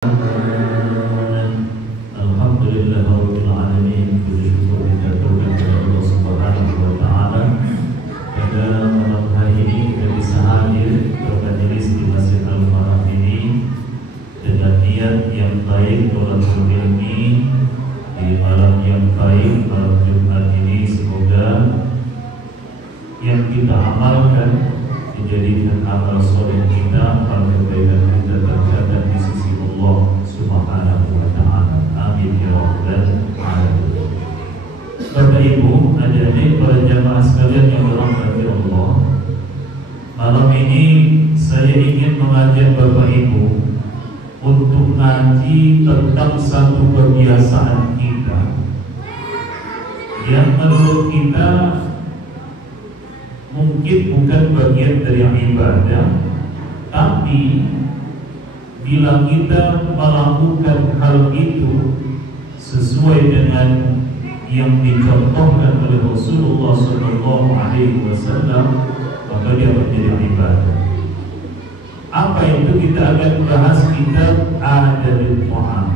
Alhamdulillahirrahmanirrahim. Bersyukur kita kepada Allah Subhanahu wa Ta'ala. Pada malam hari ini kita bisa hadir ke majelis di Masjid Al-Farah ini dengan niat yang baik, tolakul ilmi di malam yang baik, malam Jumat ini. Semoga yang kita amalkan dijadikan amal soleh kita, amal kebaikan kita tercatat di sisi Allah Subhanahu wa Ta'ala. Amin ya rabbal alamin. Bapak Ibu, adik-adik, para jamaah sekalian yang dirahmati Allah, malam ini saya ingin mengajak Bapak Ibu untuk ngaji tentang satu kebiasaan kita yang menurut kita mungkin bukan bagian dari ibadah, tapi bila kita melakukan hal itu sesuai dengan yang dicontohkan oleh Rasulullah SAW, maka dia menjadi ibadah. Apa itu? Kita akan bahas kitab Adabul Ta'am,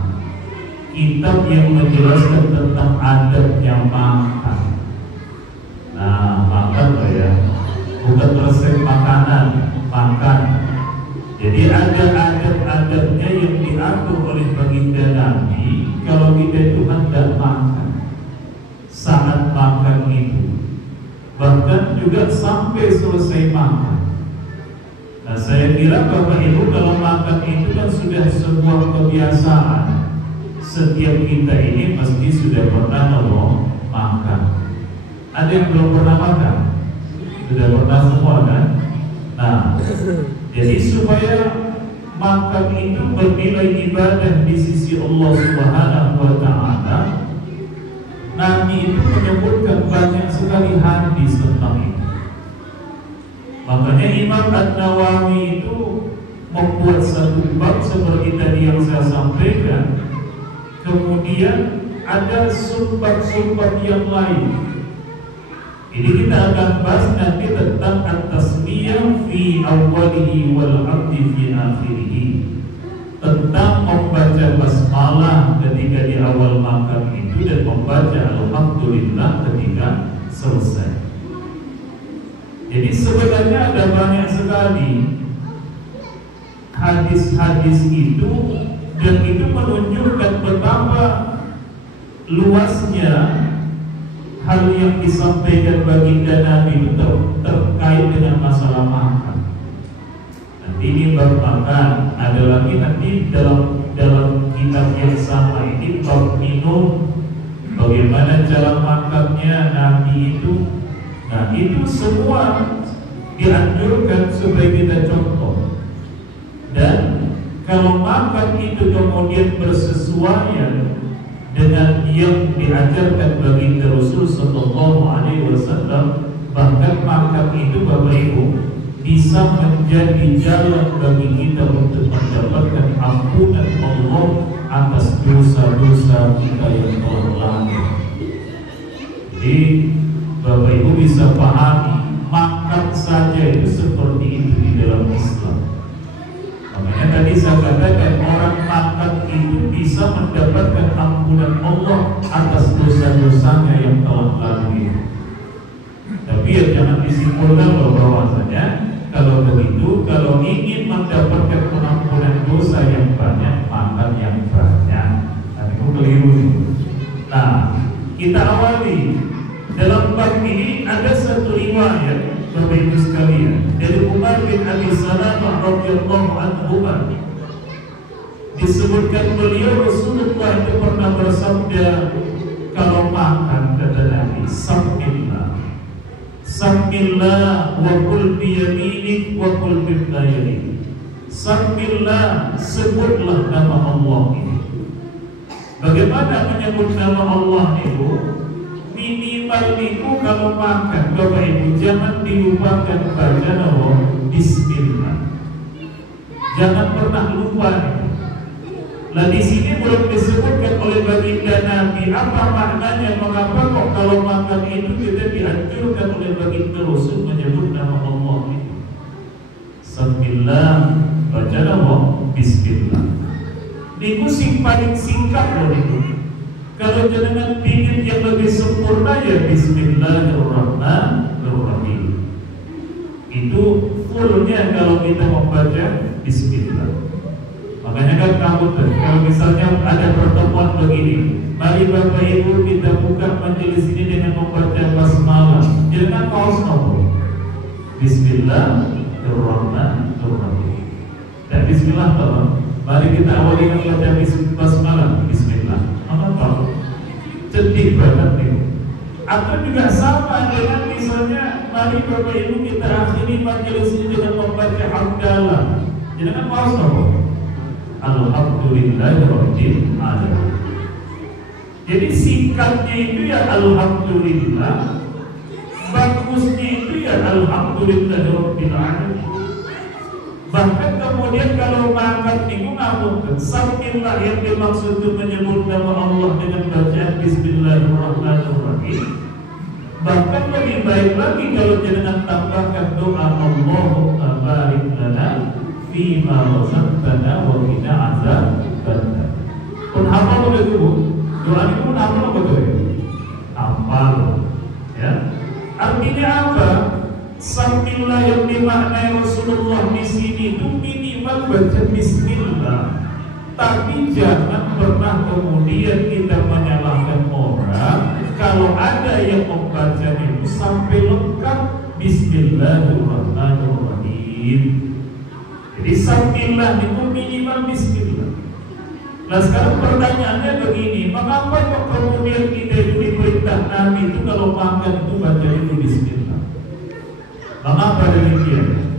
kitab yang menjelaskan tentang adabnya makan. Nah, makan ya, bukan resep makanan, makan. Jadi ada adab-adabnya yang diatur oleh baginda Nabi kalau kita itu hendak makan, saat makan itu, bahkan juga sampai selesai makan. Nah, saya kira Bapak Ibu kalau makan itu kan sudah sebuah kebiasaan. Setiap kita ini pasti sudah pernah makan. Ada yang belum pernah makan? Sudah pernah semua kan? Nah, jadi supaya makan itu bernilai ibadah di sisi Allah Subhanahu wa Ta'ala, Nabi itu menyebutkan banyak sekali hadis tentang itu. Makanya Imam An-Nawawi itu membuat satu bab seperti tadi yang saya sampaikan. Kemudian ada sumber-sumber yang lain. Jadi kita akan bahas nanti tentang at-tasmiyah fi awwalihi wal 'abdi fi akhirih, tentang membaca basmalah ketika di awal makan itu dan membaca alhamdulillah ketika selesai. Jadi sebenarnya ada banyak sekali hadis-hadis itu, dan itu menunjukkan betapa luasnya hal yang disampaikan baginda Nabi itu terkait dengan masalah makan. Nanti ini bab makan, ada lagi nanti dalam kitab yang sama ini bab minum, bagaimana cara makannya Nabi itu. Nah, itu semua dianjurkan supaya kita contoh. Dan kalau makan itu kemudian bersesuaian dengan yang diajarkan baginda Rasul Sallallahu Alaihi Wasallam, bahkan makan itu Bapak Ibu bisa menjadi jalan bagi kita untuk mendapatkan ampunan Allah atas dosa-dosa kita yang telah lalu. Jadi Bapak Ibu bisa pahami, makan saja itu seperti itu di dalam Islam. Makanya tadi saya katakan orang makan itu bisa mendapatkan ampunan Allah atas dosa-dosanya yang telah lalu. Tapi ya jangan disimpulkan bahwasanya kalau begitu, kalau ingin mendapatkan pengampunan dosa yang banyak, makan yang banyak. Dan itu keliru. Nah, kita awali. Dalam bab ini ada satu riwayat Bapak Ibu sekalian dari Umar bin Abi Salamah radhiyallahu anhu. Disebutkan beliau Rasulullah itu pernah bersabda, kalau makan kata Nabi, Samillah, Samillah wa kul biyaminik wa kul bimnayanik. Samillah, sebutlah nama Allah ini. Bagaimana menyebut nama Allah itu? Minimal itu kalau makan Bapak Ibu jangan dilupakan baca nama Bismillah. Jangan pernah lupa. Nah, di sini belum disebutkan oleh baginda Nabi apa maknanya, mengapa kok kalau makan itu kita dianjurkan oleh baginda Rasul menyebut nama Allah itu. Bismillah, baca nama Bismillah. Niku sing paling singkat loh niku. Kalau jenengan ingin yang lebih sempurna ya Bismillahirrahmanirrahim. Itu fullnya kalau kita membaca Bismillah. Makanya kan kamu kalau misalnya ada pertemuan begini, mari Bapak Ibu kita buka majelis ini dengan membaca basmalah. Jangan paus nopo. Bismillahirrahmanirrahim. Dan Bismillah tolong. Mari kita awali dengan baca basmalah. Bismillah. Apa? Sedih banget nih. Atau juga sama dengan misalnya mari Bapak Ibu kita akhiri majelis ini dengan membaca hamdalah. Jangan paus nopo. Alhamdulillahirabbil alamin. Jadi singkatnya itu ya alhamdulillah, bagusnya itu ya alhamdulillahirabbil alamin. Bahkan kemudian kalau makan minggu ngapunten, sambillah yang dimaksud itu menyebut nama Allah dengan bacaan Bismillahirrahmanirrahim. Bahkan lebih baik lagi kalau jangan tambahkan doa Allahumma barik lana fima razaqtana wa qina azabannar. Pun hafal begitu, doa itu pun hafal betul. Hafal, ya. Artinya apa? Sambillah yang dimaknai Rasulullah di sini itu minimal baca Bismillah. Tapi jangan pernah kemudian kita menyalahkan orang kalau ada yang membaca itu sampai lengkap Bismillahirrahmanirrahim. Jadi sambillah itu minimal Bismillah. Nah sekarang pertanyaannya begini, mengapa kok kemudian kita itu diperintah Nabi itu kalau makan itu baca itu Bismillah? Mengapa demikian?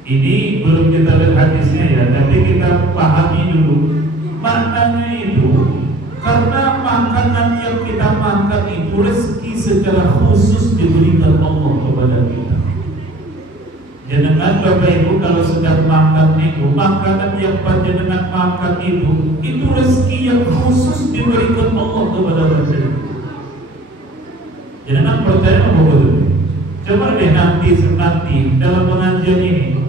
Ini belum kita lihat hadisnya ya, tapi kita pahami dulu maknanya itu. Karena makanan yang kita makan itu rezeki secara khusus diberikan Allah kepada kita. Jangan Bapak Ibu kalau sedang makan itu, makanan yang panjenengan makan itu rezeki yang khusus diberikan Allah kepada panjenengan. Jangan percaya apa betul? Coba deh nanti dalam pengajian ini,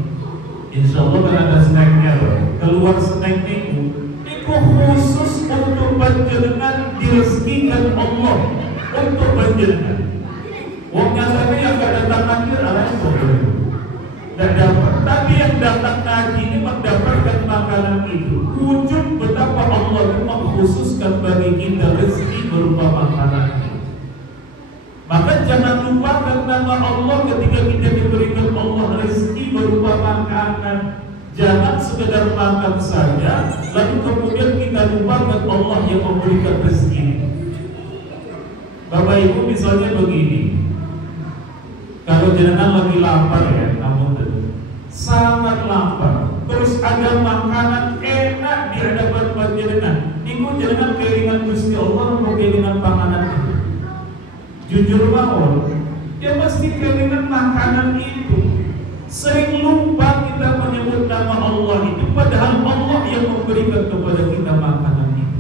insya Allah kan ada snacknya, keluar snack itu khusus untuk panjenengan direzekikan Allah untuk panjenengan. Wong nyatanya yang gak datang ngaji arah itu tidak dapat, tapi yang datang ngaji ini mendapatkan makanan itu. Wujud betapa Allah itu mengkhususkan bagi kita rezeki berupa makanan. Maka jangan lupakan nama Allah ketika kita diberikan Allah rezeki berupa makanan. Jangan sekedar makan saja, lalu kemudian kita lupakan Allah yang memberikan rezeki. Bapak Ibu misalnya begini, kalau jenengan lagi lapar ya, namun sangat lapar, terus ada makanan enak di hadapan panjenengan, niku jenengan keinginan Gusti Allah mau keinginan panganan itu. Jujur mawon, dia mesti keinginan makanan itu. Sering lupa kita menyebut nama Allah itu, padahal Allah yang memberikan kepada kita makanan itu.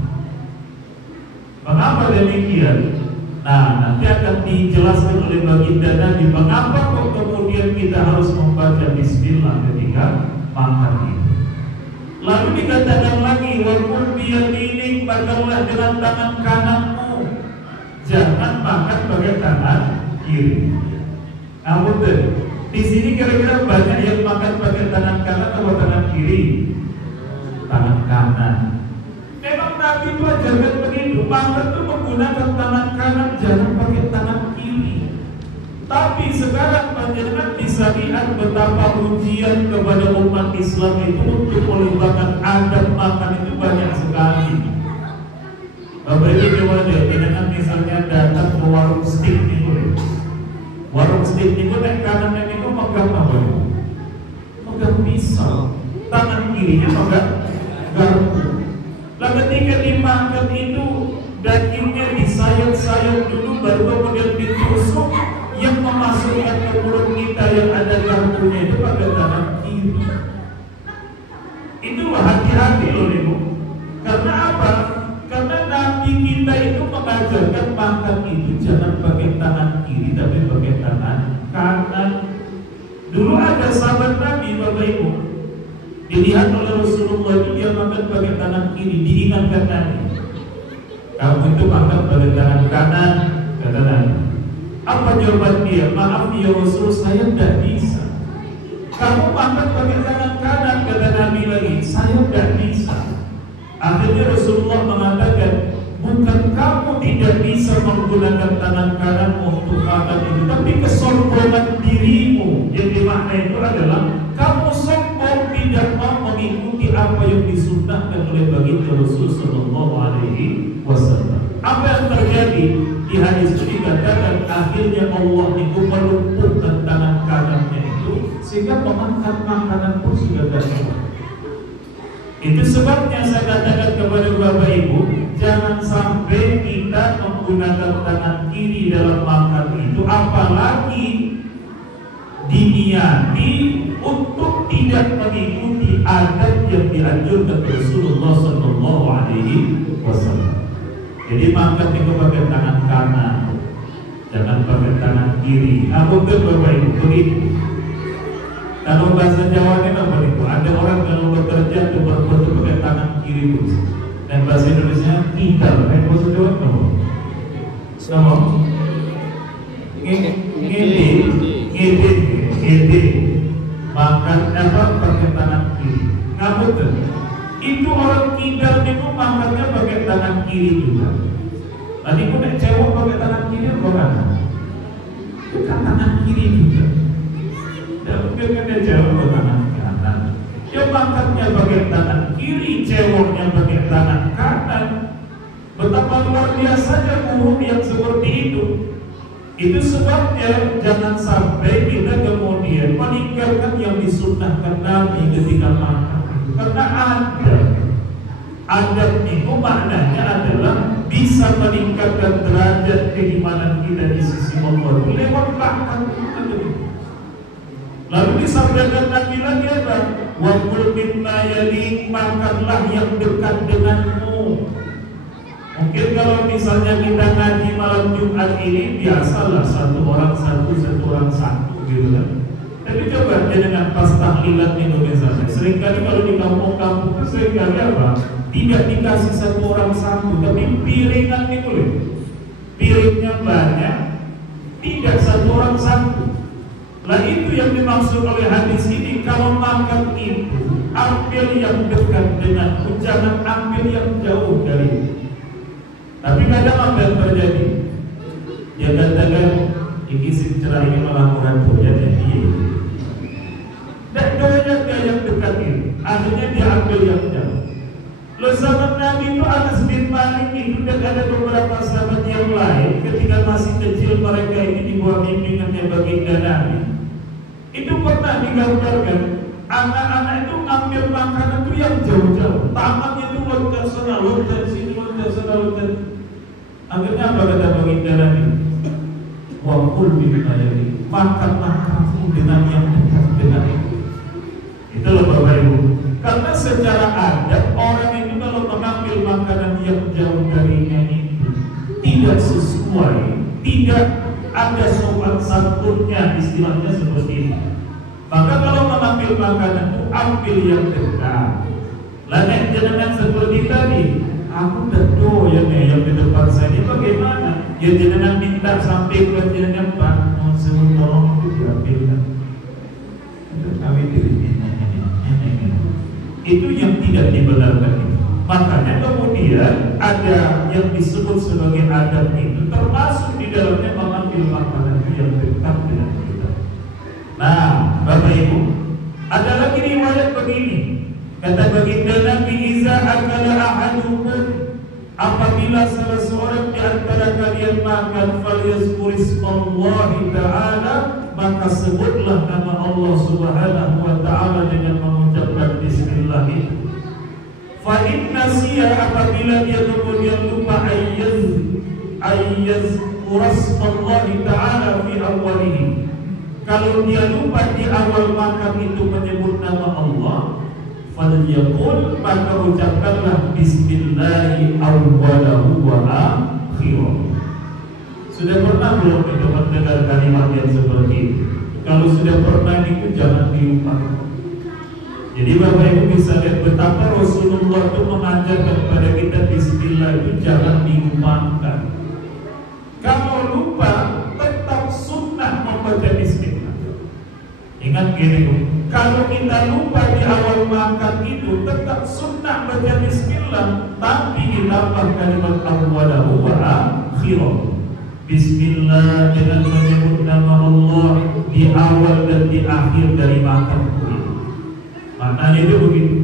Mengapa demikian? Nah, nanti akan dijelaskan oleh baginda Nabi mengapa kok kemudian kita harus membaca Bismillah ketika makan itu. Lalu dikatakan lagi, wa qul biyaminik, makanlah dengan tangan kananmu. Jangan makan pakai tangan kiri. Namun di sini kira-kira banyak yang makan pakai tangan kanan atau tangan kiri? Tangan kanan. Memang Nabi itu ajarkan begitu, makan itu menggunakan tangan kanan, jangan pakai tangan kiri. Tapi sekarang panjenengan bisa lihat betapa ujian kepada umat Islam itu untuk melibatkan adab makan itu banyak sekali. Bapak Ibu coba deh, dengan misalnya datang ke warung steak itu, warung steak itu naik kanan dan itu megang apa? Megang pisau, tangan kirinya megang garpu. Lalu ketika dimakan itu dagingnya disayat-sayat dulu, baru kemudian ditusuk. Yang memasukkan ke mulut kita yang ada garpunya itu pakai tangan kiri. Itu hati-hati loh Ibu. Karena apa? Karena Nabi kita itu mengajarkan makan itu jangan pakai tangan kiri tapi pakai tangan kanan. Dulu ada sahabat Nabi Bapak Ibu, Dilihat oleh Rasulullah itu dia makan pakai tangan kiri, diingatkan Nabi, kamu itu makan pakai tangan kanan, kata Nabi. Apa jawaban dia? Maaf ya Rasul, saya tidak bisa. Kamu makan pakai tangan kanan, kata Nabi lagi, saya tidak bisa. Akhirnya Rasulullah mengatakan, bukan kamu tidak bisa menggunakan tangan kanan untuk makan itu, tapi kesombongan dirimu. Yang dimaknai itu adalah kamu sombong tidak mau mengikuti apa yang disunnahkan oleh baginda Rasul Sallallahu Alaihi Wasallam. Apa yang terjadi di hadis itu dikatakan akhirnya Allah itu melumpuhkan tangan kanannya itu sehingga memakan makanan pun sudah tidak bisa. Itu sebabnya saya katakan kepada Bapak Ibu, jangan sampai kita menggunakan tangan kiri dalam makan itu, apalagi diniati untuk tidak mengikuti adat yang dianjurkan Rasulullah Sallallahu Alaihi Wasallam. Jadi makan itu pakai tangan kanan, jangan pakai tangan kiri. Aku tuh Bapak Ibu begini. Kalau bahasa Jawa ini apa itu? Ada orang kalau bekerja itu berbuat pakai tangan kiri terus. Dan bahasa Indonesia kita, bahasa Jawa apa? Sama? Ngede. Makan apa pakai tangan kiri. Ngapa tuh? Itu orang kidal itu makannya pakai tangan kiri juga. Tadi pun nak cewek pakai tangan kiri apa kanan? Bukan tangan kiri juga. Dan mungkin dia jawab ke tangan kanan. Dia makannya pakai tangan kiri, ceweknya pakai tangan kanan. Betapa luar biasanya guru yang seperti itu. Itu sebabnya jangan sampai kita kemudian meninggalkan yang disunnahkan Nabi ketika makan. Karena adab itu maknanya adalah bisa meningkatkan derajat keimanan kita di sisi Allah lewat makan. Lalu disampaikan Nabi lagi apa? Wa kul mimma yali, makanlah yang dekat denganmu. Mungkin kalau misalnya kita ngaji malam Jumat ini biasalah satu orang satu gitu kan. Tapi coba dengan pas tahlilan itu misalnya. Seringkali kalau di kampung-kampung itu seringkali apa? Tidak dikasih satu orang satu, tapi piringan itu loh. Piringnya banyak, tidak satu orang satu. Nah itu yang dimaksud oleh hadis ini. Kalau makan itu ambil yang dekat denganmu, jangan ambil yang jauh dari. Tapi kadang apa yang terjadi? Dia katakan ini si cerah ini malah kurang doyan dia. Dan doyannya yang dekat ini, akhirnya dia ambil yang jauh. Lalu sahabat Nabi itu Anas bin Malik itu dan ada beberapa sahabat yang lain ketika masih kecil mereka ini di bawah bimbingannya baginda Nabi. Itu pernah digambarkan anak-anak itu ngambil makanan itu yang jauh-jauh, tamannya itu loncat sana, loncat sini, loncat sana, loncat. Akhirnya apa kata baginda Nabi? Wa qul bil ayati, makan dengan yang dekat dengan itu. Itulah Bapak Ibu. Karena secara adat orang itu kalau mengambil makanan yang jauh darinya itu tidak sesuai, tidak ada sopan santunnya, istilahnya seperti ini. Maka kalau mengambil makanan itu ambil yang dekat. Lain jangan seperti tadi. Aku udah doyan yang di depan saya ini bagaimana? Ya jangan minta sampai ke jangan Pak, mau sebut tolong itu diambilkan. Itu kami itu yang tidak dibenarkan itu. Makanya kemudian ada yang disebut sebagai adab itu, termasuk di dalamnya mengambil makanan yang dekat dengan kita. Nah, Bapak Ibu, ada lagi riwayat begini. Kata baginda Nabi, iza akala ahadukum, apabila salah seorang di antara kalian makan, falyazkurismallahi ta'ala, maka sebutlah nama Allah Subhanahu wa ta'ala dengan mengucapkan bismillah itu. Fa inna siya, apabila dia kemudian lupa ayyazkurasmallahi ta'ala fi awwalihi, kalau dia lupa di awal makan itu menyebut nama Allah, falyaqul, maka ucapkanlah bismillahi awwalahu wa akhirahu. Sudah pernah belum itu mendengar kalimat yang seperti itu? Kalau sudah pernah itu jangan dilupakan. Jadi Bapak Ibu bisa lihat betapa Rasulullah itu mengajarkan kepada kita bismillah itu jangan dilupakan. Kalau lupa tetap sunnah membaca bismillah. Ingat gini, kalau kita lupa di awal makan itu tetap sunnah baca bismillah, tapi ditambah kalimat awwalahu wa akhirahu. Bismillah dengan menyebut nama Allah di awal dan di akhir dari makan itu. Maknanya itu begitu.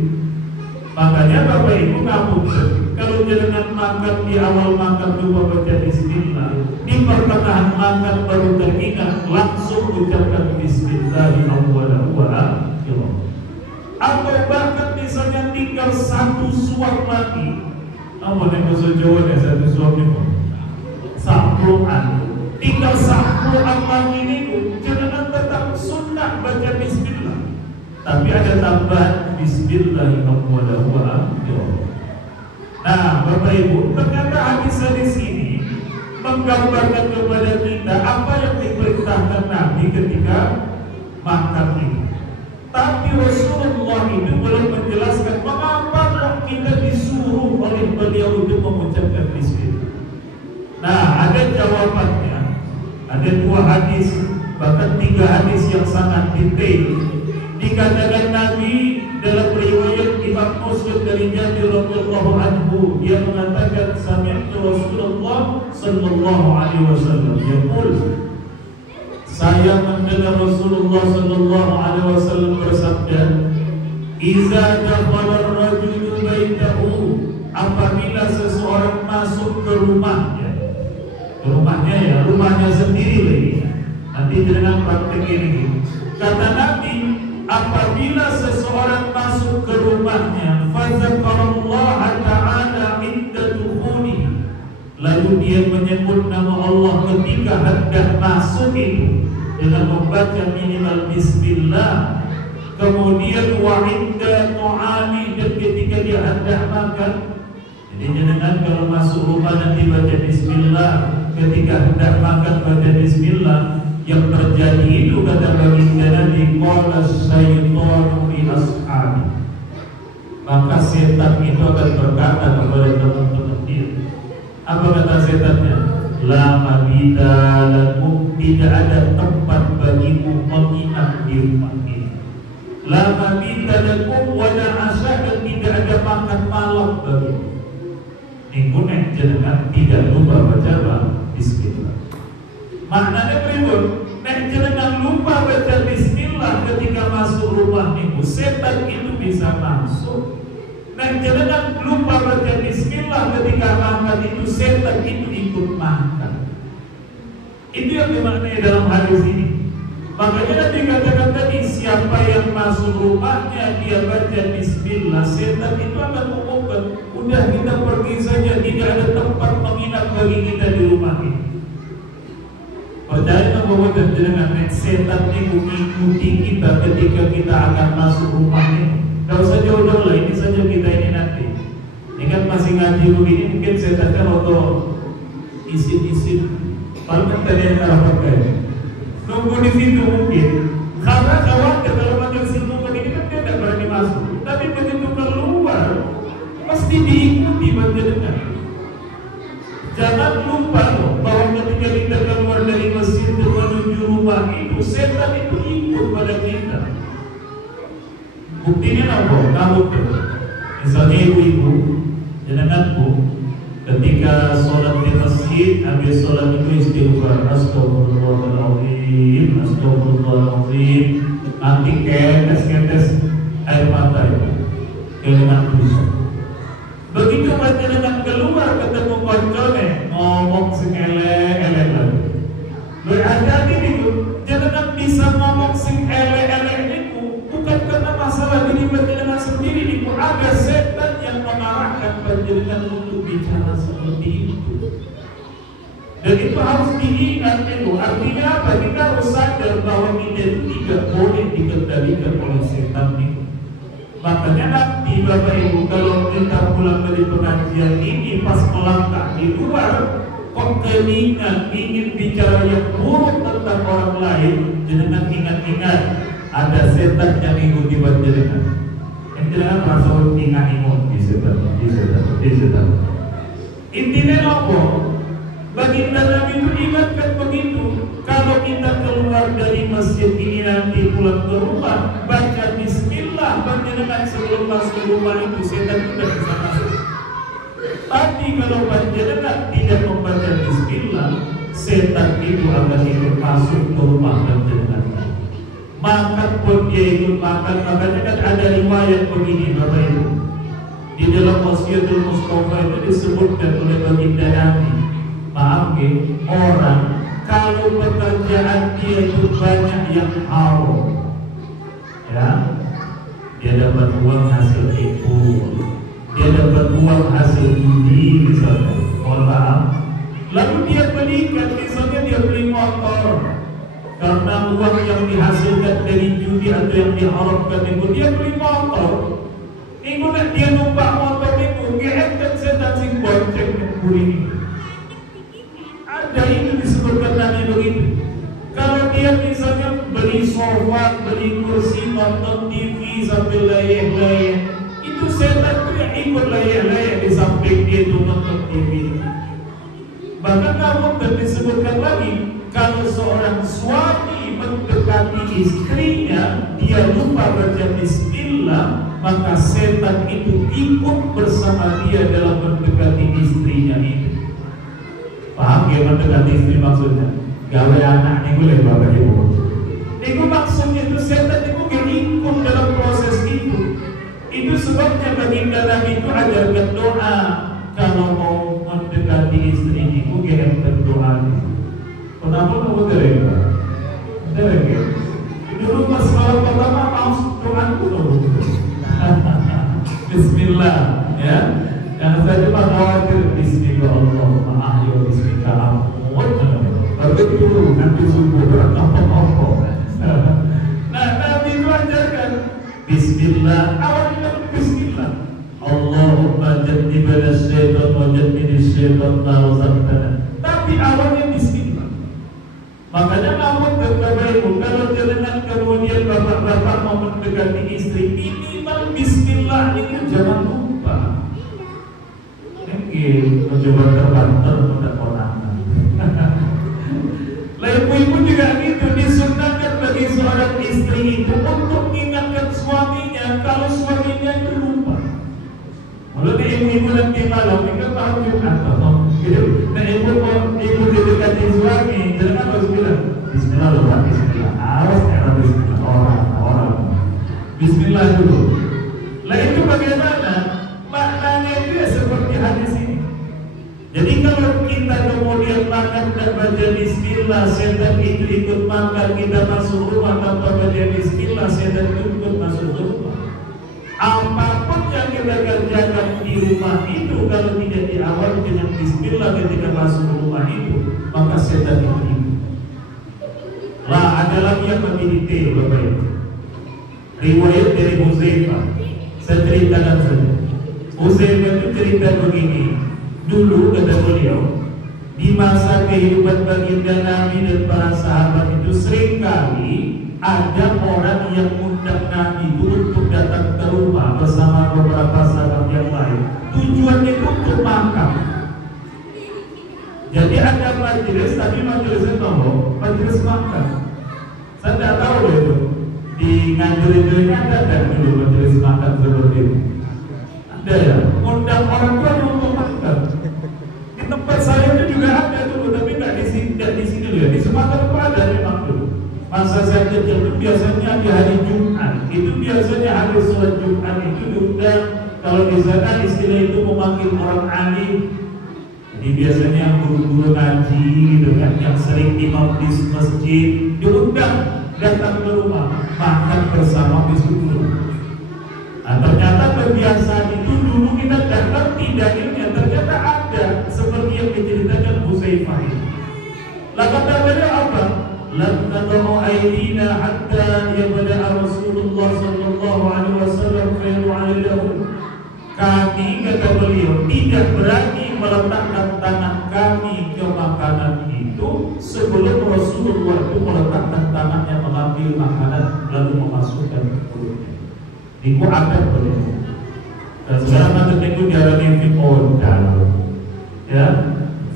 Makanya Bapak Ibu ngapunten, kalau jangan makan di awal makan lupa baca bismillah, di pertengahan makan baru teringat langsung ucapkan bismillah di awal atau bahkan misalnya tinggal satu suap lagi, apa yang bahasa Jawa ya satu suap itu sapruan, tinggal sapruan lagi itu jangan tetap sunnah baca bismillah, tapi ada tambahan bismillahirrahmanirrahim. Nah, Bapak Ibu, ternyata hadis-hadis ini menggambarkan kepada kita apa yang diperintahkan Nabi ketika makan ini. Tapi Rasulullah itu belum menjelaskan mengapa kok kita disuruh oleh beliau untuk mengucapkan bismillah. Nah, ada jawabannya. Ada 2 hadis, bahkan 3 hadis yang sangat detail. Dikatakan Nabi dalam riwayat Imam Muslim dari Jabir radhiyallahu anhu, dia mengatakan sami'tu Rasulullah sallallahu alaihi wasallam yaqul, saya mendengar Rasulullah sallallahu alaihi wasallam bersabda, "Idza dakhala ar-rajulu baitahu," apabila seseorang masuk ke rumahnya ya, rumahnya sendiri lagi. Nanti dengan praktek ini. Kata Nabi, apabila seseorang masuk ke rumahnya, fadzakarallaha ta'ala inda dukhuli, lalu dia menyebut nama Allah ketika hendak masuk itu dengan membaca minimal bismillah, kemudian wa inda tu'ani, dan ketika dia hendak makan. Jadi jangan kalau masuk rumah nanti baca bismillah, ketika hendak makan baca bismillah. Yang terjadi itu kata baginda Nabi, qala syaitanu li ashabi, maka setan itu akan berkata kepada teman-teman dia. Apa kata setannya? La mabita lakum, tidak ada tempat bagimu menginap di rumah ini. La mabita lakum wa la asya, dan tidak ada makan malam bagimu. Nikunek jenengan tidak lupa baca bismillah. Maknanya berikut, nek jangan lupa baca bismillah ketika masuk rumah niku, setan itu bisa masuk. Nek jangan lupa baca bismillah ketika makan itu, setan itu ikut makan. Itu yang dimaknai dalam hadis ini. Makanya Nabi katakan tadi, siapa yang masuk rumahnya dia baca bismillah, setan itu akan mengumumkan, udah kita pergi saja, tidak ada tempat menginap bagi kita di rumah ini. Percaya bahwa dengan setan itu mengikuti kita ketika kita akan masuk rumah ini. Tidak usah jauh-jauh lah, ini saja kita ini nanti. Ini kan masih ngaji begini, mungkin setan kan auto isin-isin. Paling tadi yang arah pakai. Nunggu di situ mungkin. Karena khawatir kalau macam situ begini kan dia tidak berani masuk. Tapi begitu keluar, pasti diikuti panjenengan. Jangan lupa bahwa ketika kita keluar dari masjid menuju rumah itu, setan itu ikut pada kita. Buktinya apa? Kamu misalnya ibu-ibu, jenenganku, ketika sholat di masjid, habis sholat itu istighfar, astagfirullahaladzim, astagfirullahaladzim, nanti ketes air mata itu, dengan dosa. Begitu panjenengan keluar ketemu koncone ngomong sekele-ele lagi. Berhati-hati niku, jangan bisa ngomong sing ele-ele niku bukan karena masalah diri panjenengan sendiri niku, ada setan yang mengarahkan panjenengan untuk bicara seperti itu. Dan itu harus diingat itu. Artinya apa? Kita harus sadar bahwa kita itu tidak boleh dikendalikan oleh setan niku. Makanya nanti Bapak Ibu kalau kita pulang dari pengajian ini pas melangkah di luar, kok keinginan ingin bicara yang buruk tentang orang lain, jangan ingat-ingat ada setan yang ikuti panjenengan. Jangan merasa tinggal imun di setan. Intinya apa? Baginda Nabi itu ingatkan begitu. Kalau kita keluar dari masjid ini nanti pulang ke rumah, baca Bismillah, panjenengan sebelum masuk rumah itu setan sudah bisa masuk. Tapi kalau panjenengan tidak membaca Bismillah, setan itu akan ikut masuk ke rumah panjenengan. Makan pun dia ikut makan. Makanya kan ada riwayat begini Bapak Ibu. Di dalam Wasiatul Mustafa itu disebutkan oleh baginda Nabi, maaf ya, orang kalau pekerjaan dia itu banyak yang haram, ya, dia dapat uang hasil tipu, dia dapat uang hasil judi misalnya, mohon maaf, lalu dia belikan, misalnya dia beli motor karena uang yang dihasilkan dari judi atau yang diharamkan itu, dia beli motor. Ibu nak dia numpak motor itu, geetkan setan sing bonceng kuring. Ada itu disebutkan Nabi begitu. Kalau dia misalnya beli sofa, beli kursi, nonton TV sambil layeh-layeh, itu setan itu yang ikut layeh-layeh di samping dia itu nonton TV. Bahkan namun disebutkan lagi, kalau seorang suami mendekati istrinya, dia lupa baca Bismillah, maka setan itu ikut bersama dia dalam mendekati istrinya itu. Paham ya mendekati istri maksudnya? Gawe anak ini boleh Bapak Ibu. Itu maksudnya itu setan itu ikut dalam proses itu. Itu sebabnya baginda Nabi itu ajarkan doa kalau mau mendekati istri itu kita berdoa. Kenapa kamu terima? Terima. Dulu pas malam pertama mau doa dulu. Bismillah, ya. Jangan saja Pak khawatir Bismillah Allahumma ahya Bismillah amut. Tapi dulu nanti subuh apa-apa. Nah, Nabi itu ajarkan Bismillah, awalnya Bismillah. Allahumma jannibna syaitan wa jannibni syaitan ma razaqtana. Tapi awalnya Bismillah. Makanya namun Bapak Ibu, kalau jangan kemudian bapak-bapak mau mendekati istri, minimal Bismillah itu jangan lupa. Mungkin mencoba terbanter pada orang. Lah ibu-ibu juga gitu, disunahkan bagi seorang istri itu untuk mengingatkan suaminya kalau suaminya itu lupa. Kalau ibu-ibu nanti malam itu tahu juga atau gitu. Nah ibu didekati suami, jangan harus bilang Bismillah lupa Bismillah, awas era Bismillah orang. Bismillah dulu. Lah itu bagaimana? Maknanya itu ya seperti hadis ini. Jadi kalau kita kemudian makan dan baca Bismillah, setan itu ikut makan, kita masuk rumah tanpa baca Bismillah, setan itu ikut masuk rumah. Apapun yang kita kerjakan di rumah itu kalau tidak diawali dengan Bismillah ketika masuk rumah itu, maka setan itu ikut. Lah ada lagi yang lebih detail Bapak Ibu. Riwayat dari Huzaifah, saya ceritakan saja. Huzaifah itu cerita begini. Dulu kata beliau, di masa kehidupan baginda Nabi dan para sahabat itu seringkali ada orang yang mengundang Nabi itu untuk datang ke rumah bersama beberapa sahabat yang lain. Tujuannya itu untuk makan. Jadi ada majelis, tapi majelisnya tahu, majelis makan. Saya tidak tahu itu di Nganjuk-Nganjuk ada dulu majelis makan seperti itu. Ada ya, undang orang tua untuk makan. Di tempat saya itu juga ada dulu, tapi nggak di sini loh ya. Di Sumatera itu ada memang dulu. Masa saya kecil itu biasanya di hari Jumat. Itu biasanya hari sholat Jumat itu diundang. Kalau di sana istilah itu memanggil orang alim. Jadi biasanya yang guru-guru ngaji gitu kan, yang sering imam di masjid diundang datang ke rumah makan bersama besok. Nah, ternyata kebiasaan itu dulu kita datang tidak ilmiah, ternyata ada seperti yang diceritakan Huzaifah ini. Lah kata beliau apa? Lam nadau aydina hatta yabda Rasulullah sallallahu alaihi wasallam fa yu'allahu. Kami kata beliau tidak berani meletakkan tangan kami ke makanan itu sebelum Rasulullah itu meletakkan tangannya mengambil makanan lalu memasukkan ke mulutnya. Niku akan begitu. Dan sekarang nanti niku diarani feodal, ya,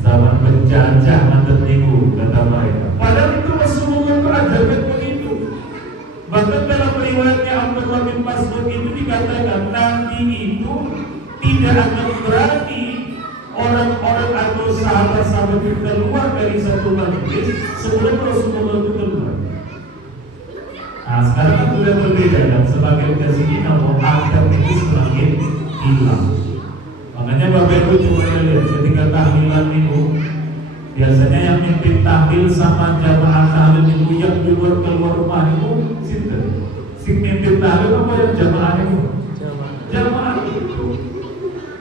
zaman penjajah nanti niku kata mereka. Padahal itu Rasulullah itu ajarkan begitu. Bahkan dalam riwayatnya Abdullah bin Mas'ud itu dikatakan Nabi itu tidak akan berani orang-orang atau sahabat-sahabat itu keluar dari satu majlis sebelum Rasulullah itu keluar. Nah sekarang kan sudah berbeda dan semakin kesini Allah adab itu semakin hilang. Makanya Bapak Ibu coba lihat ketika tahlilan itu biasanya yang mimpin tahlil sama jamaah tahlil itu yang keluar rumah itu si mimpin tahlil apa yang jamaah itu? Jamaah itu.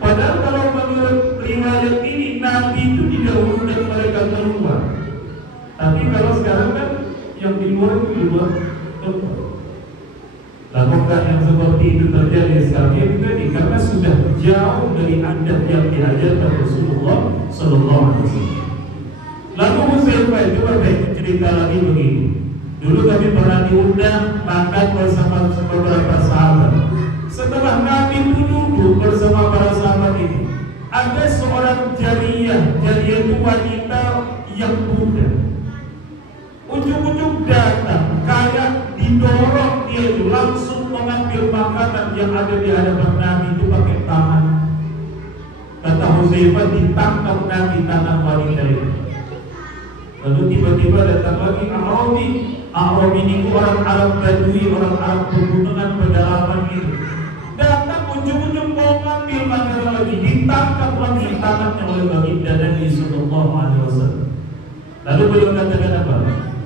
Padahal kalau menurut riwayat ini Nabi itu didahulukan mereka keluar. Tapi kalau sekarang kan yang di luar itu di luar keluar. Lakukan yang seperti itu terjadi sekarang ya tadi karena sudah jauh dari adat yang diajarkan Rasulullah Sallallahu Alaihi Wasallam. Lalu Huzaifah itu cerita lagi begini. Dulu kami pernah diundang makan bersama beberapa sahabat. Setelah Nabi duduk bersama para sahabat ini, ada seorang jariyah itu wanita yang muda. Ujung-ujung datang, kayak didorong dia itu langsung mengambil makanan yang ada di hadapan Nabi itu pakai tangan. Kata Huzaifah ditangkap Nabi tangan wanita itu. Lalu tiba-tiba datang lagi Arabi ini orang Arab Badui, orang Arab pegunungan pedalaman itu. Datang ujung-ujung mau ngambil makanan lagi, ditangkap lagi tangannya oleh baginda Nabi Sallallahu Alaihi Wasallam. Lalu beliau katakan apa?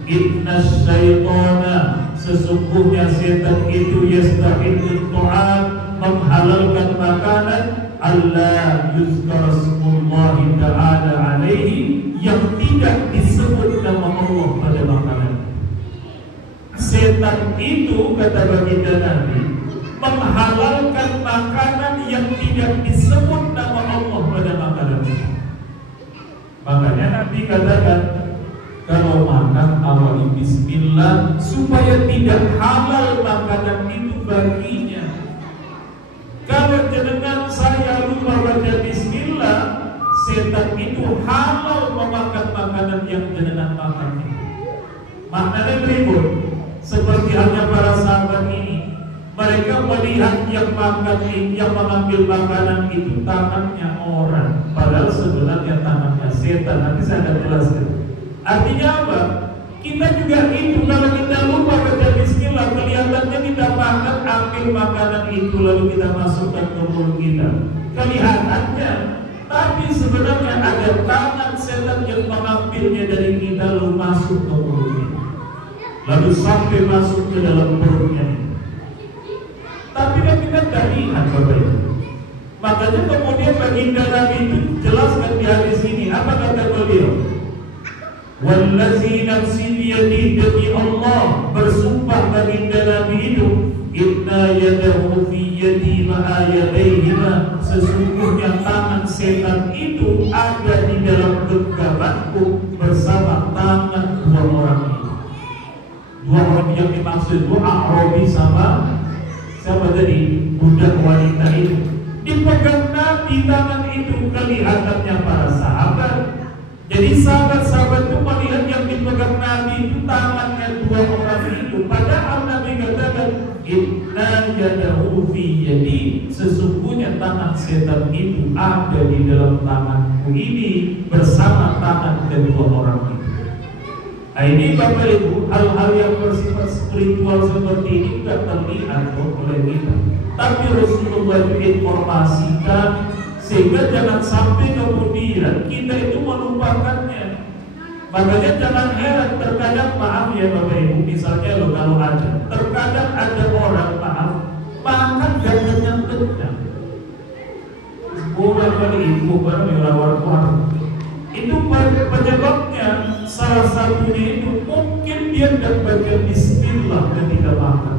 Inna syaitana, sesungguhnya setan itu yastahilul ta'am, menghalalkan makanan Allah yuzkar smullahi ta'ala alaihi, yang tidak disebut nama Allah pada makanan. Setan itu kata baginda Nabi menghalalkan makanan yang tidak disebut nama Allah pada makanan. Makanya Nabi katakan kalau makan awali bismillah supaya tidak halal makanan itu baginya. Kalau jenengan saya lupa baca bismillah, setan itu halal memakan makanan yang jenengan makan. Maknanya ribut. Seperti halnya para sahabat ini, mereka melihat yang makan ini, yang mengambil makanan itu tangannya orang, padahal sebenarnya tangannya setan. Nanti saya akan jelaskan. Artinya apa? Kita juga itu kalau kita lupa baca bismillah, kelihatannya kita makan, ambil makanan itu lalu kita masukkan ke mulut kita. Kelihatannya, tapi sebenarnya ada tangan setan yang mengambilnya dari kita lalu masuk ke mulut kita, lalu sampai masuk ke dalam perutnya. Tapi kan kita tidak lihat Bapak Ibu. Makanya kemudian baginda Nabi itu jelaskan di hadis ini. Apa kata beliau? Wallazi nafsi biyadihi, demi Allah bersumpah baginda Nabi itu, inna yadahu fi yadi ma'a yadaihima, sesungguhnya tangan setan itu ada di dalam genggamanku bersama tangan dua orang itu. Dua orang yang dimaksud itu Arabi sama siapa tadi? Budak wanita itu. Dipegang Nabi tangan itu, kelihatannya para sahabat. Jadi sahabat-sahabat itu melihat yang dipegang Nabi itu tangannya dua orang itu. Padahal Nabi katakan inna yadahu fi yadi, sesungguhnya tangan setan itu ada di dalam tanganku ini bersama tangan kedua orang itu. Nah ini Bapak Ibu, hal-hal yang bersifat spiritual seperti ini tidak terlihat oleh kita, tapi Rasulullah itu informasikan sehingga jangan sampai kemudian kita itu melupakannya. Makanya jangan heran terkadang, maaf ya Bapak Ibu, misalnya loh kalau ada, terkadang ada orang makan dan kenyang-kenyang. Bukan kali ibu baru melawar itu penyebabnya salah satunya itu mungkin dia tidak baca bismillah ketika makan.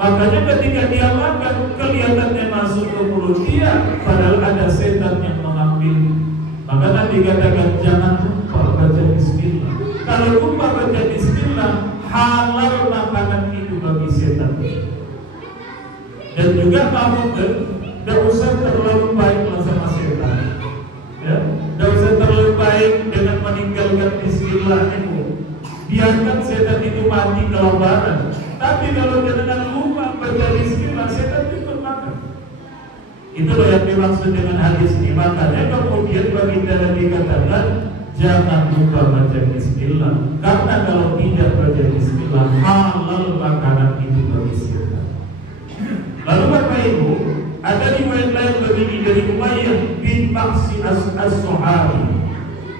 Makanya ketika dia makan kelihatannya masuk ke mulut dia, padahal ada setan yang mengambil. Maka Nabi katakan jangan lupa baca bismillah. Kalau lupa baca bismillah, halal makanan itu bagi setan. Dan juga kamu tidak usah terlalu baik sama setan, ya, tidak usah terlalu baik dengan meninggalkan bismillah itu. Biarkan setan itu mati kelaparan. Tapi kalau dengan lupa baca bismillah, setan itu makan. Itulah yang dimaksud dengan hadis ini. Makanya kemudian baginda Nabi katakan, jangan lupa baca bismillah, karena kalau tidak baca bismillah, halal makanan itu bagi setan. Lalu Bapak Ibu, ada riwayat lain begini dari Umayyah bin Maksi as-Suhabi.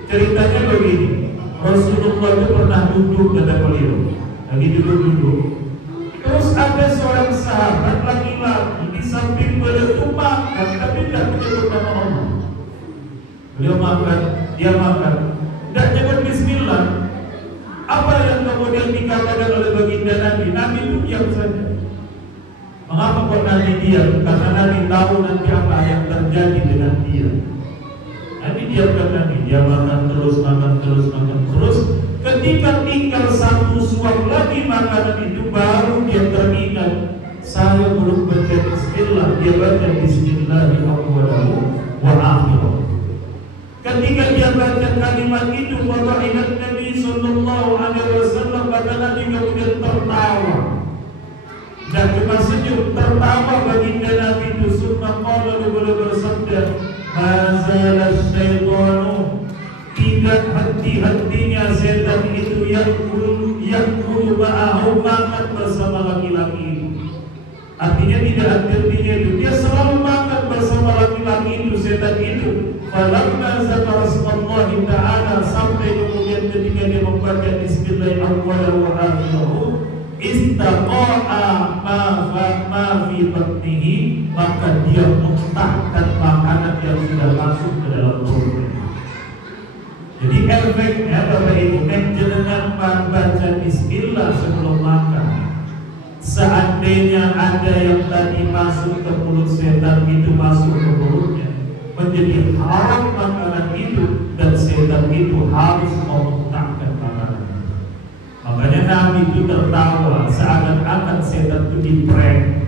Ceritanya begini, Rasulullah itu pernah duduk kata beliau, lagi duduk. Terus ada seorang sahabat laki-laki di samping beliau itu makan, tapi tidak menyebut nama Allah. Beliau makan, dia makan, tidak nyebut bismillah. Apa yang kemudian dikatakan oleh baginda Nabi? Nabi itu diam saja. Mengapa kok Nabi diam? Karena Nabi tahu nanti apa yang terjadi dengan dia. Nabi diamkan Nabi, dia makan terus. Ketika tinggal satu suap lagi makanan itu, baru dia teringat, saya belum baca bismillah. Dia baca bismillahirrahmanirrahim wa akhirah. Ketika dia baca kalimat itu, maka ingat Nabi sallallahu alaihi wasallam, kata Nabi kemudian tertawa. Dan cuma senyum, tertawa baginda Nabi itu. Summa qala, beliau bersabda, mazala syaitanu, tidak henti-hentinya setan itu yakulu ma'ahu, makan bersama laki-laki itu. Artinya tidak henti-hentinya itu, dia selalu makan bersama laki-laki itu, setan itu. Falamma zakara rasulullahi ta'ala, sampai kemudian ketika dia membaca bismillahirrahmanirrahim, istaqa'a ma fi batnihi, maka dia muntahkan makanan yang sudah masuk ke dalam perutnya. Jadi efeknya Bapak Ibu, dengan membaca bismillah sebelum makan, seandainya ada yang tadi masuk ke mulut setan itu masuk ke mulutnya, menjadi haram makanan itu, dan setan itu harus memuntahkan makanan itu. Makanya Nabi itu tertawa, seakan-akan setan itu di-prank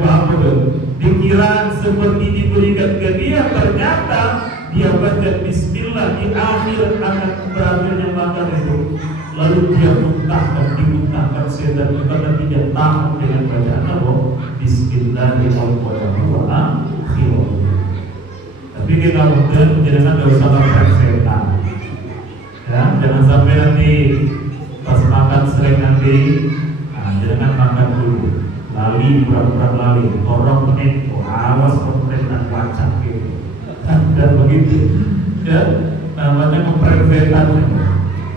apa tuh? Dikira seperti diberikan ke dia, ternyata dia baca bismillah di akhir akan berakhirnya makan itu, lalu dia dimuntahkan setan itu karena tidak tahu dengan bacaan apa? Bismillahirrahmanirrahim. Tapi kita kemudian menjadikan tidak usah makan setan, ya, jangan sampai nanti pas makan sering nanti, jangan makan dulu, lali pura-pura lali, orang menit, awas pemerintah wacak gitu. Dan begitu, ya, namanya memprank setan.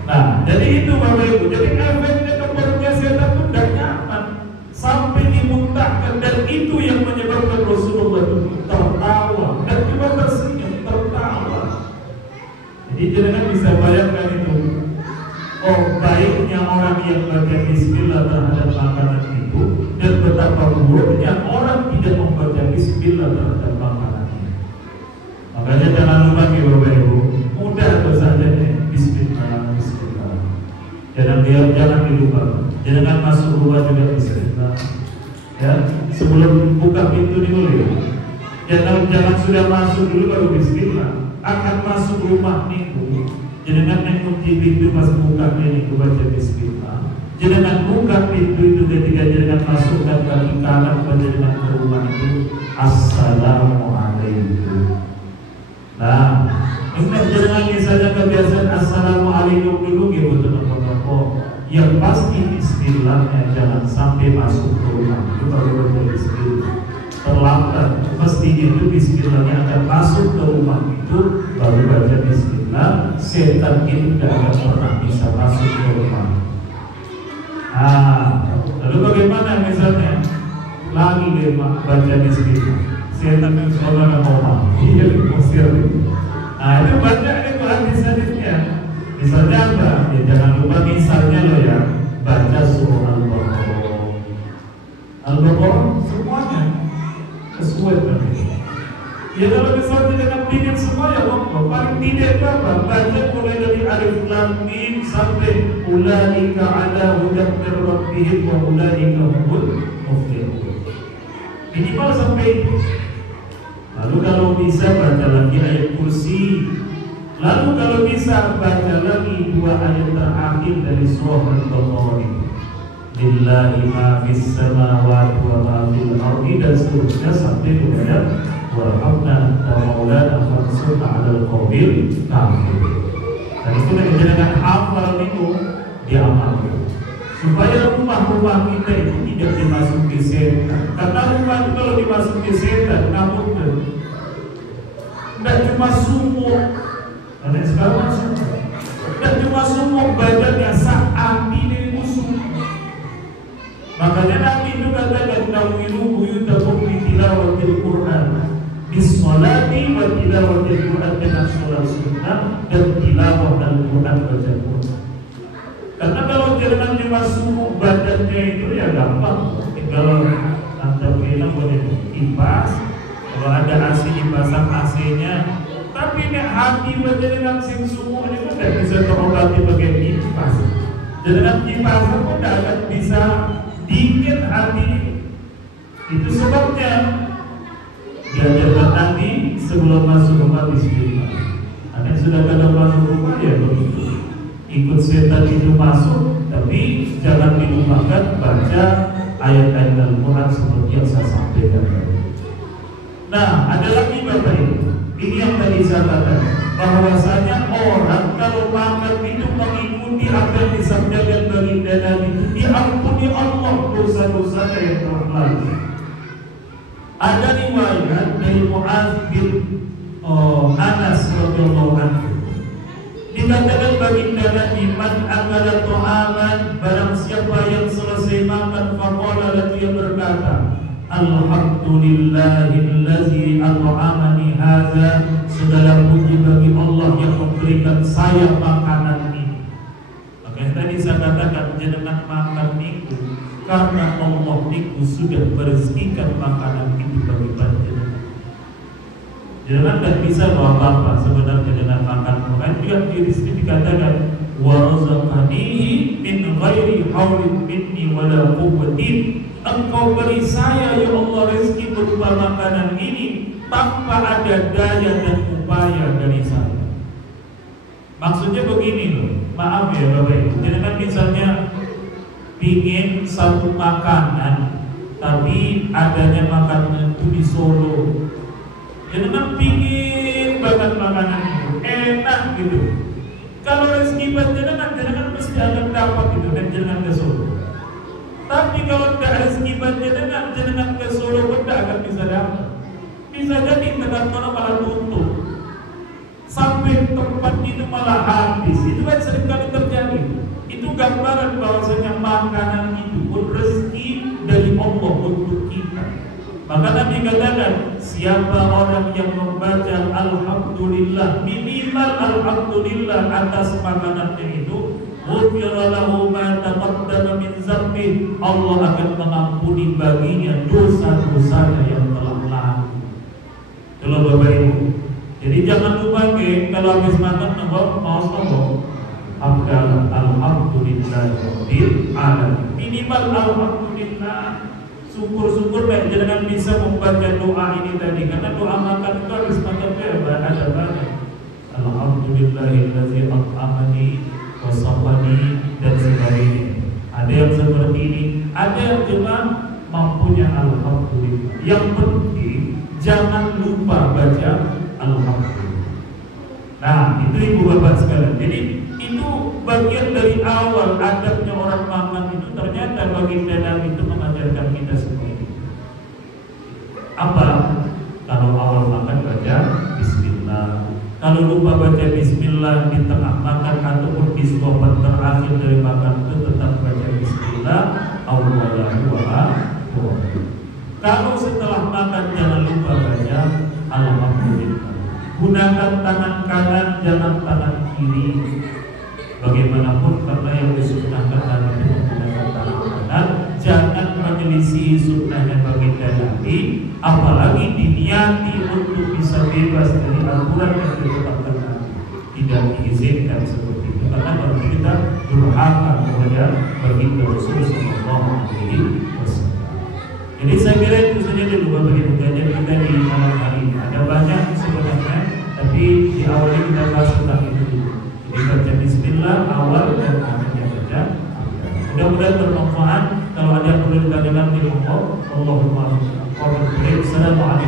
Nah, jadi itu Bapak Ibu, jadi efeknya keperutnya setan itu tidak nyaman sampai dimuntahkan, dan itu yang menyebabkan Rasulullah itu tertawa dan cuma tersenyum, tertawa. Jadi jangan bisa bayangkan itu, oh baiknya orang yang baca bismillah terhadap makanan itu, dan betapa buruknya orang tidak membaca bismillah terhadap makanan. Makanya jangan lupa Bapak Ibu, mudah dosanya bismillah. Jangan dilupa. Jangan masuk rumah juga bismillah. Ya, sebelum buka pintu dulu ya. Jangan sudah masuk dulu baru bismillah. Akan masuk rumah niku, jangan mengunci pintu pas buka niku baca bismillah. Jangan buka pintu itu ketika jangan masukkan kaki kanan pada ke rumah itu, assalamualaikum. Nah, ini jangan misalnya kebiasaan assalamualaikum dulu gitu teman-teman. Yang pasti bismillahnya jangan sampai masuk ke rumah itu baru baca bismillah. Terlambat, mestinya itu bismillahnya akan masuk ke rumah itu baru baca bismillah. Setan itu tidak akan pernah bisa masuk ke rumah. Lalu bagaimana misalnya lagi dia baca bismillah, setan itu seolah mau dia diusir. Nah itu baca itu hadis-hadisnya. Misalnya apa? Ya jangan lupa misalnya loh ya, baca surah Al-Baqarah. Al-Baqarah semuanya sesuai tadi. Ya kalau misalnya dengan pingin semua ya monggo. Paling tidak apa? Baca mulai dari alif lam mim sampai ulaika ala hudan min rabbihim wa ulaika humul muflihun. minimal sampai itu. Lalu kalau bisa baca lagi ayat kursi. Lalu kalau bisa baca lagi 2 ayat terakhir dari surah Al-Baqarah. Lillahi ma fis samawati wa ma fil ardi, dan seterusnya sampai kepada warhamna maulana fansurna 'alal qawmil kafir. Dan itu dengan hafal itu diamalkan supaya rumah-rumah kita itu tidak dimasuki setan. Karena rumah itu kalau dimasuki setan, kamu tidak cuma sumur, karena sekarang masuk, tidak cuma sumur badannya, saat ini musuh. Makanya Nabi itu katakan nawilu buyutakum bi tilawatil Quran, bis salati wa tilawatil Quran, dengan sholat sunnah dan tilawah Al-Quran, baca Quran. Karena kalau jangan dimasuki badannya itu ya gampang, tinggal antar bilang boleh kipas, kalau ada AC dipasang AC-nya. Tapi ini hati badan sing sumur ini kan tidak bisa terobati pakai kipas. Dengan kipas pun tidak akan bisa dingin hati. Itu sebabnya diajarkan Nabi sebelum masuk rumah bismillah. Karena sudah kadang masuk rumah ya begitu. Ikut setan itu masuk, tapi jangan dilupakan baca ayat-ayat Al-Quran seperti yang saya sampaikan tadi. Nah, ada lagi Bapak Ibu, ini yang tadi saya katakan, bahwasanya orang kalau makan itu mengikuti apa yang disabdakan baginda Nabi, diampuni Allah dosa-dosa yang telah lalu. Ada riwayat dari Mu'adz bin Anas radhiyallahu anhu, dikatakan baginda Nabi, man akala ta'aman, barang siapa yang selesai makan, faqala, lalu dia berkata, alhamdulillahillazi at'amani hadza, segala puji bagi Allah yang memberikan saya makanan ini. Maka tadi saya katakan jangan makan itu karena Allah itu sudah merezekikan makanan itu bagi panjenengan. Jangan tak bisa bawa apa sebenarnya dengan makan. Makanya juga di sini dikatakan warazaqanihi min ghairi haulin minni wala quwwatin. Engkau beri saya ya Allah rezeki berupa makanan ini tanpa ada daya dan upaya dari saya. Maksudnya begini loh, maaf ya Bapak Ibu, jangan misalnya pingin satu makanan tapi adanya makanan itu di Solo. Jangan pingin banget makanan itu enak gitu. Kalau rezeki panjenengan jangan mesti akan dapat itu dan jangan ke Solo. Tapi kalau tidak rezeki panjenengan jangan ke Solo pun tidak akan bisa dapat. Bisa jadi tengah-tengah malah tutup, sampai tempat itu malah habis. Itu kan seringkali terjadi. Itu gambaran bahwasanya makanan itu pun rezeki dari Allah untuk kita. Maka Nabi katakan, siapa orang yang membaca alhamdulillah, minimal alhamdulillah atas makanannya itu, ghufira lahu ma taqaddama min dzambi, Allah akan mengampuni baginya dosa-dosanya yang telah lalu. Kalau Bapak Ibu, jadi jangan lupa kalau habis makan mau alhamdulillah rabbil alamin, minimal alhamdulillah. Syukur-syukur baik, jangan bisa membaca doa ini tadi, karena doa makan itu harus makan ada banyak. Alhamdulillahillazi at'amani wa saqani dan sebagainya. Ada yang seperti ini, ada yang cuma mampunya alhamdulillah. Yang penting jangan lupa baca alhamdulillah. Nah, itu Ibu Bapak sekalian. Jadi itu bagian dari awal adabnya orang makan itu. Ternyata baginda Nabi itu mengajarkan kita seperti itu. Apa? Kalau awal makan baca bismillah. Kalau lupa baca bismillah di tengah makan ataupun di suapan terakhir dari makan itu tetap baca bismillah. Kalau setelah makan jangan lupa baca alhamdulillah. Gunakan tangan kanan, jangan tangan kiri. Bagaimanapun karena yang disunnahkan Nabi itu menggunakan tangan kanan, jangan menyelisih sunnahnya baginda Nabi, apalagi diniati untuk bisa bebas dari aturan yang ditetapkan Nabi. Tidak diizinkan seperti itu, karena kalau kita durhaka kepada baginda Rasul sallallahu alaihi wasallam. Jadi saya kira itu saja dulu Bapak Ibu kajian kita di malam hari ini. Ada banyak sebenarnya, tapi di awal ini kita bahas tentang itu dulu. Jadi baca Bismillah awal dan akhirnya baca. Mudah-mudahan bermanfaat. Kalau ada yang perlu ditanyakan di monggo. Allahumma. Assalamualaikum.